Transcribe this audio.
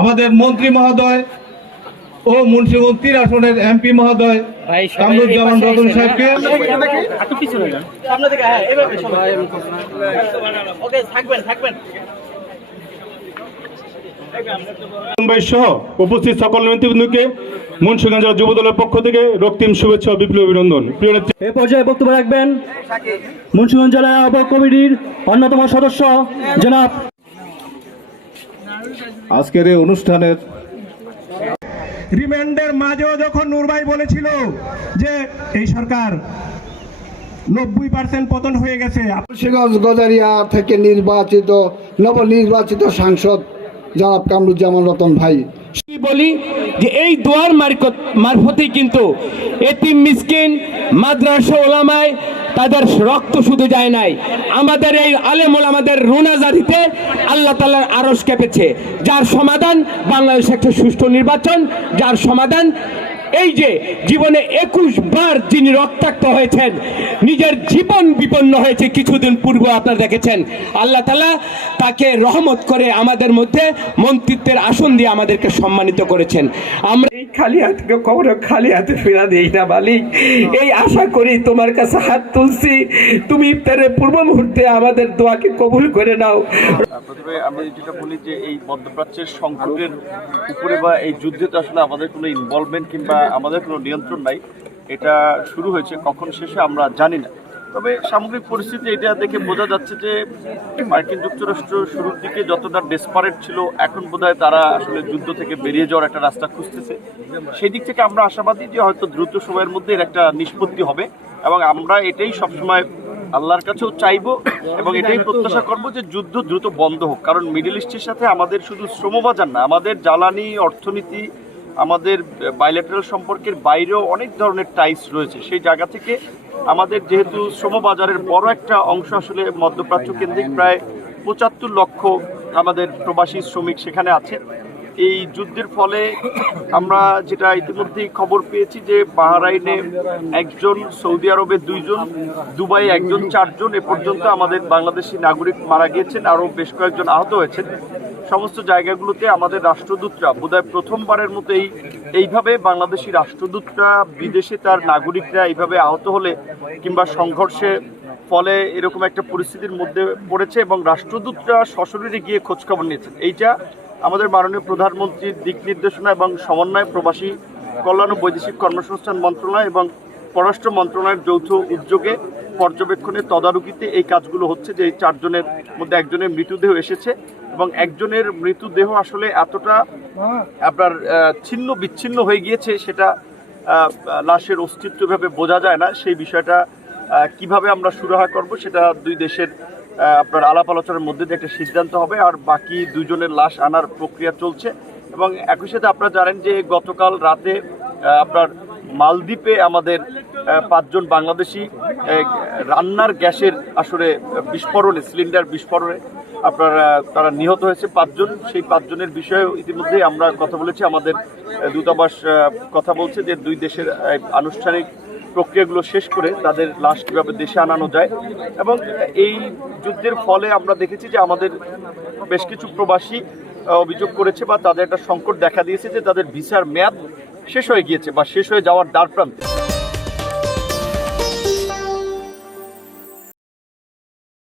আমাদের মন্ত্রী মহোদয় ও মুন্সিগঞ্জ 3 আসনের এমপি মহোদয় কামরুজ্জামান রতন সাহেবকে সহ উপস্থিত সকল নেতৃবৃন্দকে মুন্সিগঞ্জ যুব দলের পক্ষ থেকে রক্তিম শুভেচ্ছা ও বিপ্লবী অভিনন্দন। প্রিয় নেত্রী, এই পর্যায়ে বক্তব্য রাখবেন মুন্সিগঞ্জ জেলা আহ্বায়ক কমিটির অন্যতম সদস্য জনাব। আজকের এই অনুষ্ঠানের রিমান্ডের মাঝেও যখন নূর ভাই বলেছিল যে এই সরকার 90% পতন হয়ে গেছে, মুন্সিগঞ্জ গজারিয়া থেকে নবনির্বাচিত সাংসদ জনাব কামরুজ্জামান রতন ভাই বলি যে এই দোয়ার মারফতেই কিন্তু এতিম মিসকিন মাদ্রাসা ওলামায় তাদের রক্ত শুধু যায় নাই, আমাদের এই আলেম ওলামাদের রোনাজারিতে আল্লাহ তাআলার আরশ কেঁপেছে, যার সমাধান বাংলাদেশে একটা সুষ্ঠু নির্বাচন, যার সমাধান এই যে জীবনে 21 বার যিনি রক্তাক্ত হয়েছেন, নিজের জীবন বিপন্ন হয়েছে কিছুদিন পূর্বে আপনারা দেখেছেন, আল্লাহ তাআলা তাকে রহমত করে আমাদের মধ্যে মন্ত্রিত্বের আসন দিয়ে আমাদেরকে সম্মানিত করেছেন। আমরা এই খালি হাতকে কখনো খালি হাতে ফেরা দেই না মালিক, এই আশা করি তোমার কাছে হাত তুলছি, তুমি ইফতারের পূর্ব মুহূর্তে আমাদের দোয়াকে কবুল করে নাও। প্রথমে আমি যেটা বলি যে এই মধ্যপ্রাচ্যের সংকটের উপরে বা এই যুদ্ধে তো আসলে আমাদের কোনো ইনভলভমেন্ট কিংবা আমাদের কোনো নিয়ন্ত্রণ নাই, এটা শুরু হয়েছে, কখন শেষে আমরা জানি না। তবে সামগ্রিক পরিস্থিতি এটা দেখে বোঝা যাচ্ছে যে মার্কিন যুক্তরাষ্ট্র শুরুর দিকে যতটা ডেসপারেট ছিল, এখন বোধহয় তারা আসলে যুদ্ধ থেকে বেরিয়ে যাওয়ার একটা রাস্তা খুঁজতেছে। সেই দিক থেকে আমরা আশাবাদী যে হয়তো দ্রুত সময়ের মধ্যে এর একটা নিষ্পত্তি হবে, এবং আমরা এটাই সবসময় আল্লাহর কাছেও চাইবো এবং এটাই প্রত্যাশা করবো যে যুদ্ধ দ্রুত বন্ধ হোক। কারণ মিডল ইস্টের সাথে আমাদের শুধু শ্রমবাজার না, আমাদের জ্বালানি, অর্থনীতি, আমাদের বাইলেটারাল সম্পর্কের বাইরেও অনেক ধরনের টাইস রয়েছে। সেই জায়গা থেকে আমাদের যেহেতু শ্রমবাজারের বড় একটা অংশ আসলে মধ্যপ্রাচ্য কেন্দ্রিক, প্রায় 75 লক্ষ আমাদের প্রবাসী শ্রমিক সেখানে আছে। এই যুদ্ধের ফলে আমরা যেটা ইতিমধ্যেই খবর পেয়েছি যে বাহরাইনে 1 জন, সৌদি আরবে 2 জন, দুবাই 1 জন, 4 জন এ পর্যন্ত আমাদের বাংলাদেশি নাগরিক মারা গিয়েছেন, আরও বেশ কয়েকজন আহত হয়েছেন। সমস্ত জায়গাগুলোতে আমাদের রাষ্ট্রদূতরা বোধহয় প্রথমবারের মতো এইভাবে বাংলাদেশি রাষ্ট্রদূতরা বিদেশে তার নাগরিকরা এইভাবে আহত হলে কিংবা সংঘর্ষে ফলে এরকম একটা পরিস্থিতির মধ্যে পড়েছে এবং রাষ্ট্রদূতরা সশরীরে গিয়ে খোঁজখবর নিয়েছেন। এইটা আমাদের মাননীয় প্রধানমন্ত্রীর দিক নির্দেশনা এবং সমন্বয়, প্রবাসী কল্যাণ ও বৈদেশিক কর্মসংস্থান মন্ত্রণালয় এবং পররাষ্ট্র মন্ত্রণালয়ের যৌথ উদ্যোগে পর্যবেক্ষণে তদারকিতে এই কাজগুলো হচ্ছে। যে এই 4 জনের মধ্যে 1 জনের মৃতদেহ এসেছে এবং 1 জনের মৃতদেহ আসলে এতটা আপনার ছিন্ন বিচ্ছিন্ন হয়ে গিয়েছে, সেটা লাশের অস্তিত্বভাবে বোঝা যায় না। সেই বিষয়টা কিভাবে আমরা সুরাহা করব সেটা 2 দেশের আপনার আলাপ আলোচনার মধ্যে দিয়ে একটা সিদ্ধান্ত হবে। আর বাকি 2 জনের লাশ আনার প্রক্রিয়া চলছে। এবং একই সাথে আপনারা জানেন যে গতকাল রাতে আপনার মালদ্বীপে আমাদের 5 জন বাংলাদেশি রান্নার গ্যাসের আসলে বিস্ফোরণে, সিলিন্ডার বিস্ফোরণে আপনার তারা নিহত হয়েছে 5 জন। সেই 5 জনের বিষয়ে ইতিমধ্যেই আমরা কথা বলেছি, আমাদের দূতাবাস কথা বলছে যে 2 দেশের আনুষ্ঠানিক প্রক্রিয়াগুলো শেষ করে তাদের লাশ কীভাবে দেশে আনানো যায়। এবং এই যুদ্ধের ফলে আমরা দেখেছি যে আমাদের বেশ কিছু প্রবাসী অভিযোগ করেছে বা তাদের একটা সংকট দেখা দিয়েছে যে তাদের ভিসার মেয়াদ শেষ হয়ে গিয়েছে বা শেষ হয়ে যাওয়ার দ্বারপ্রান্তে।